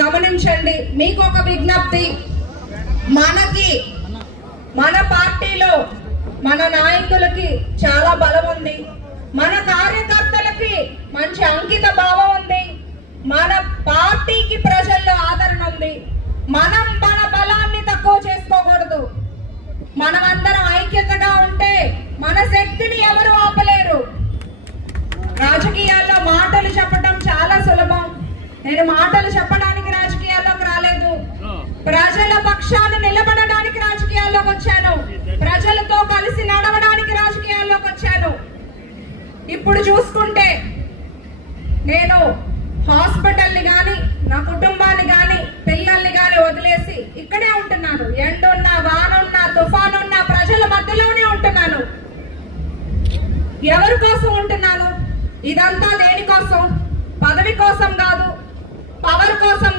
గమనించండి. మీకు ఒక విజ్ఞప్తి, మన పార్టీలో మన నాయకులకి చాలా బలం ఉంది, మన కార్యకర్తలకి మంచి అంకిత భావం ఉంది, మన పార్టీకి ప్రజల్లో ఆదరణ ఉంది. మనం మన బలాన్ని తక్కువ చేసుకోకూడదు. మనమందరం ఐక్యతగా ఉంటే మన శక్తిని ఎవరు ఆపలేరు. రాజకీయాల్లో మాటలు చెప్పడం చాలా సులభం. నేను మాటలు చెప్పడానికి రాజకీయాల్లోకి రాలేదు, ప్రజల పక్షాన నిలబడడానికి రాజకీయాల్లోకి వచ్చాను, ప్రజలతో కలిసి నడవడానికి రాజకీయాల్లోకి వచ్చాను. ఇప్పుడు చూసుకుంటే నేను హాస్పిటల్ని కానీ నా కుటుంబాన్ని కానీ పిల్లల్ని కానీ వదిలేసి ఇక్కడే ఉంటున్నాను. ఎండున్నా వానున్నా తుఫానున్నా ప్రజల మధ్యలోనే ఉంటున్నాను. ఎవరి కోసం ఉంటున్నాను? ఇదంతా దేనికోసం? పదవి కోసం కాదు, పవర్ కోసం